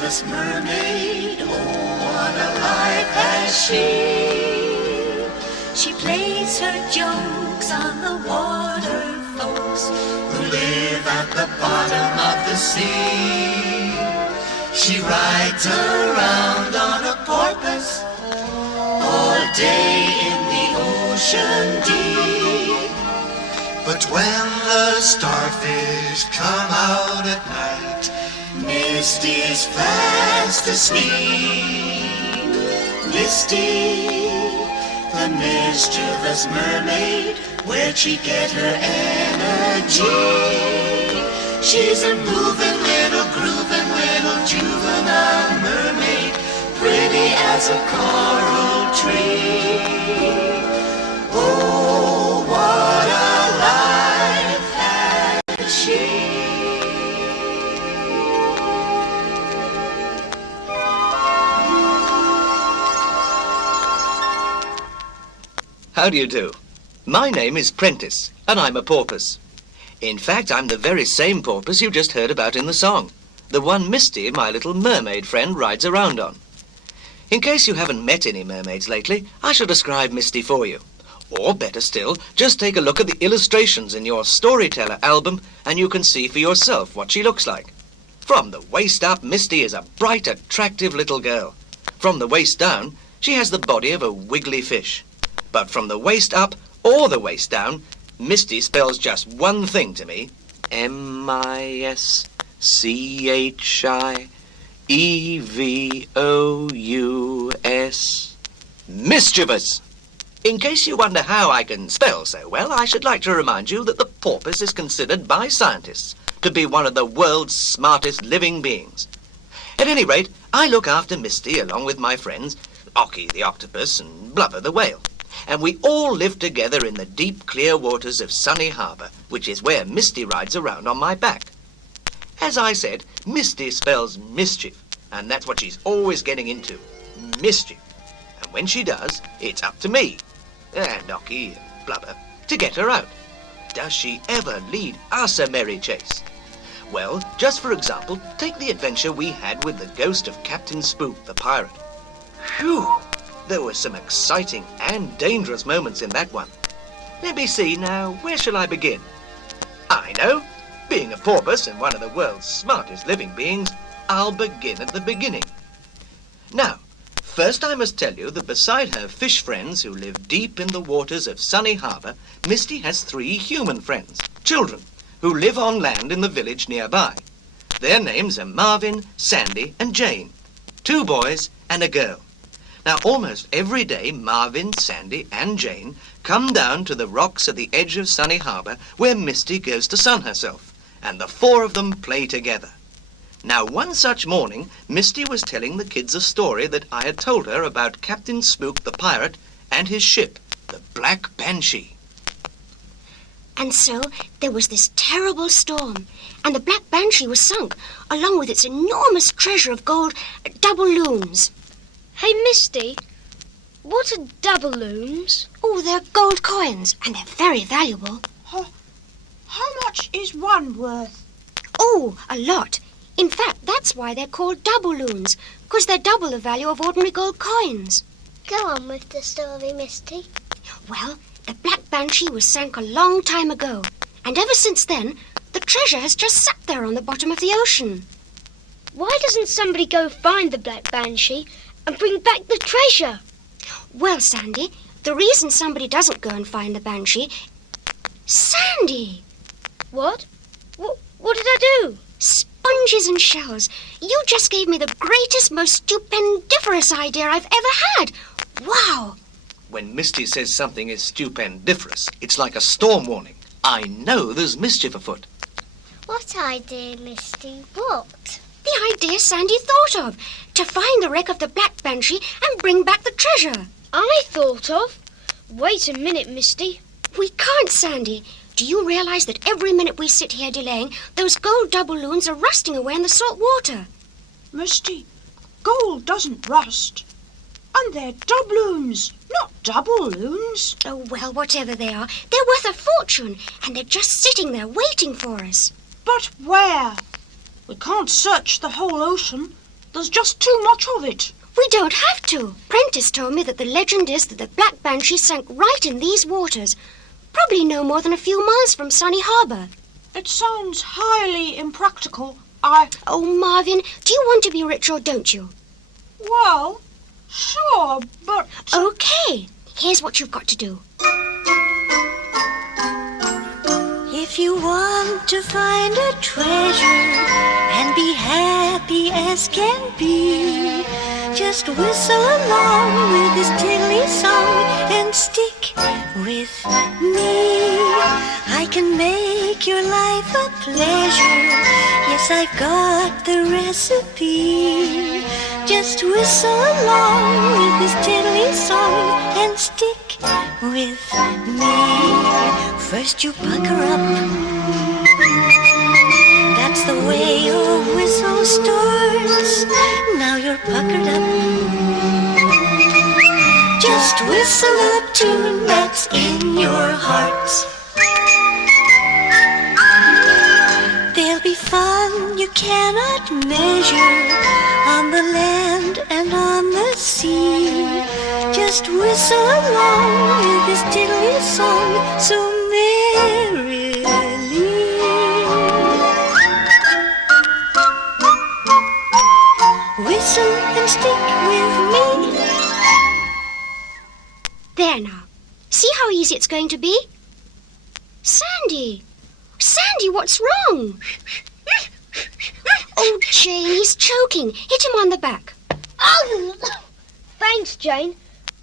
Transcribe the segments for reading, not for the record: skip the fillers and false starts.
mischievous mermaid, oh, what a life has she. She plays her jokes on the water folks who live at the bottom of the sea. She rides around on a porpoise all day in the ocean deep. But when the starfish come out at night, Misty's fast asleep. Misty, the mischievous mermaid, where'd she get her energy? She's a moving little, grooving little juvenile mermaid, pretty as a coral tree. Oh, what a life has she. How do you do? My name is Prentice, and I'm a porpoise. In fact, I'm the very same porpoise you just heard about in the song, the one Misty, my little mermaid friend, rides around on. In case you haven't met any mermaids lately, I shall describe Misty for you. Or, better still, just take a look at the illustrations in your storyteller album, and you can see for yourself what she looks like. From the waist up, Misty is a bright, attractive little girl. From the waist down, she has the body of a wiggly fish. But from the waist up or the waist down, Misty spells just one thing to me. Mischievous. Mischievous! In case you wonder how I can spell so well, I should like to remind you that the porpoise is considered by scientists to be one of the world's smartest living beings. At any rate, I look after Misty along with my friends, Ocky the octopus and Blubber the whale. And we all live together in the deep, clear waters of Sunny Harbour, which is where Misty rides around on my back. As I said, Misty spells mischief, and that's what she's always getting into, mischief. And when she does, it's up to me, and Ocky and Blubber, to get her out. Does she ever lead us a merry chase? Well, just for example, take the adventure we had with the ghost of Captain Spook, the pirate. Phew! There were some exciting and dangerous moments in that one. Let me see now, where shall I begin? I know. Being a porpoise and one of the world's smartest living beings, I'll begin at the beginning. Now, first I must tell you that beside her fish friends who live deep in the waters of Sunny Harbour, Misty has 3 human friends, children, who live on land in the village nearby. Their names are Marvin, Sandy, and Jane, 2 boys and a girl. Now, almost every day, Marvin, Sandy, and Jane come down to the rocks at the edge of Sunny Harbour where Misty goes to sun herself, and the 4 of them play together. Now, one such morning, Misty was telling the kids a story that I had told her about Captain Spook the pirate and his ship, the Black Banshee. And so there was this terrible storm, and the Black Banshee was sunk, along with its enormous treasure of gold doubloons. Hey, Misty, what are doubloons? Oh, they're gold coins, and they're very valuable. How much is one worth? Oh, a lot. In fact, that's why they're called doubloons, because they're double the value of ordinary gold coins. Go on with the story, Misty. Well, the Black Banshee was sank a long time ago, and ever since then, the treasure has just sat there on the bottom of the ocean. Why doesn't somebody go find the Black Banshee and bring back the treasure? Well, Sandy, the reason somebody doesn't go and find the Banshee... Sandy! What? What did I do? Sponges and shells. You just gave me the greatest, most stupendiferous idea I've ever had. Wow! When Misty says something is stupendiferous, it's like a storm warning. I know there's mischief afoot. What idea, Misty? What? The idea Sandy thought of, to find the wreck of the Black Banshee and bring back the treasure. I thought of? Wait a minute, Misty. We can't, Sandy. Do you realize that every minute we sit here delaying, those gold doubloons are rusting away in the salt water? Misty, gold doesn't rust. And they're doubloons, not double-loons. Oh, well, whatever they are, they're worth a fortune, and they're just sitting there waiting for us. But where? We can't search the whole ocean. There's just too much of it. We don't have to. Prentice told me that the legend is that the Black Banshee sank right in these waters, probably no more than a few miles from Sunny Harbour. It sounds highly impractical. Oh, Marvin, do you want to be rich or don't you? Well, sure, but... Okay, here's what you've got to do. If you want to find a treasure and be happy as can be, just whistle along with this tiddly song and stick with me. I can make your life a pleasure. Yes, I've got the recipe. Just whistle along with this tiddly song and stick with me. First you pucker up. That's the way your whistle starts. Now you're puckered up. Just whistle a tune that's in your heart. There'll be fun you cannot measure on the land and on the sea. Just whistle along with this tiddly song so merrily. Whistle and stick with me. There now. See how easy it's going to be? Sandy! Sandy, what's wrong? Oh, Jane, he's choking. Hit him on the back. Oh! Thanks, Jane.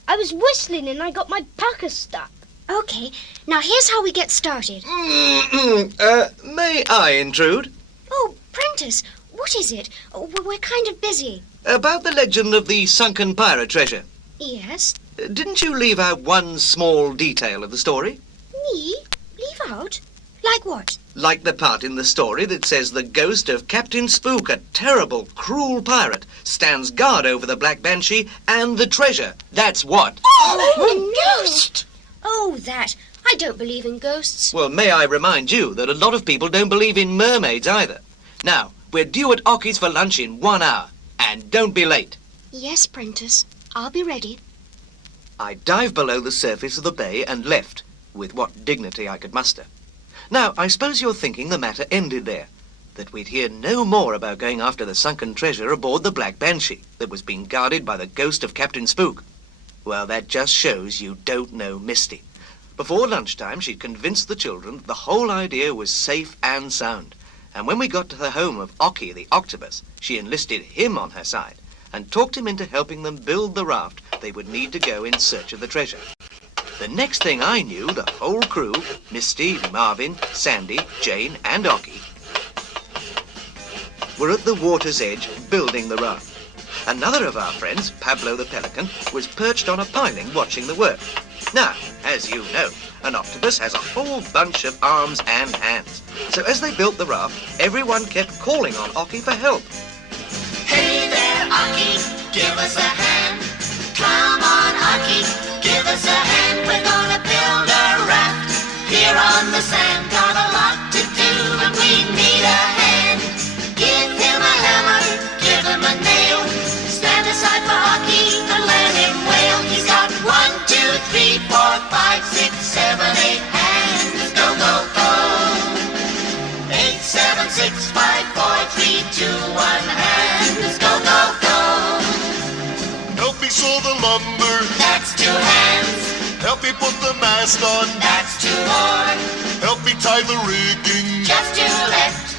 I was whistling and I got my pucker stuck. Okay, now here's how we get started. May I intrude? Oh, Prentice, what is it? Oh, we're kind of busy. About the legend of the sunken pirate treasure. Yes? Didn't you leave out one small detail of the story? Me? Leave out? Like what? Like the part in the story that says the ghost of Captain Spook, a terrible, cruel pirate, stands guard over the Black Banshee and the treasure. That's what. Oh, a ghost! Oh, that. I don't believe in ghosts. Well, may I remind you that a lot of people don't believe in mermaids either. Now, we're due at Ocky's for lunch in 1 hour. And don't be late. Yes, Prentice. I'll be ready. I dived below the surface of the bay and left, with what dignity I could muster. Now, I suppose you're thinking the matter ended there, that we'd hear no more about going after the sunken treasure aboard the Black Banshee that was being guarded by the ghost of Captain Spook. Well, that just shows you don't know Misty. Before lunchtime, she'd convinced the children that the whole idea was safe and sound. And when we got to the home of Ocky the octopus, she enlisted him on her side and talked him into helping them build the raft they would need to go in search of the treasure. The next thing I knew, the whole crew, Misty, Marvin, Sandy, Jane, and Ocky, were at the water's edge building the raft. Another of our friends, Pablo the pelican, was perched on a piling watching the work. Now, as you know, an octopus has a whole bunch of arms and hands. So as they built the raft, everyone kept calling on Ocky for help. Hey there, Aki, give us a hand. Come on, Aki, give us a hand. We're gonna build a raft here on the sand. Got a lot to do and we need a hand. Give him a hammer, give him a nail. Stand aside for Aki and let him wail. He's got 1, 2, 3, 4, 5, 6, 7, 8 hands. Go, go, go. 8, 7, 6, 5, 4, 3, 2, 1 hands. Go, go, go. Help me saw the lumber. That's 2 hands. Help me put the mast on. That's 2 more. Help me tie the rigging. Just 2 left.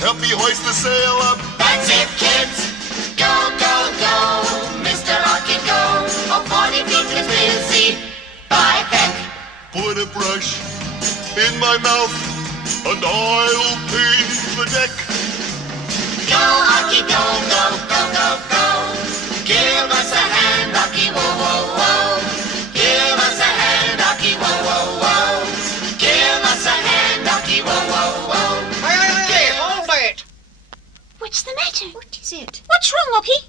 Help me hoist the sail up. That's it, kids. Go, go, go. Mr. Rocket, go. Oh, 40 feet is busy. By heck. Put a brush in my mouth and I'll pave the deck. Go, Aki, go, go, go, go, go. Give us a hand, Aki, whoa, whoa, whoa. Give us a hand, Aki, whoa, whoa, whoa. Give us a hand, Aki, whoa, whoa, whoa. Hey, hold it! What's the matter? What is it? What's wrong, Ocky?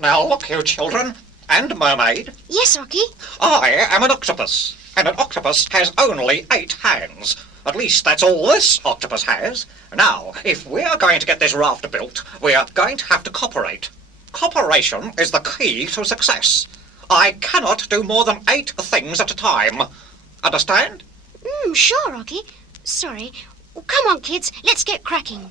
Now look, you children, and mermaid, Yes, Ocky. I am an octopus, and an octopus has only 8 hands. At least that's all this octopus has. Now, if we're going to get this raft built, we're going to have to cooperate. Cooperation is the key to success. I cannot do more than 8 things at a time. Understand? Sure, Rocky. Sorry. Well, come on, kids. Let's get cracking.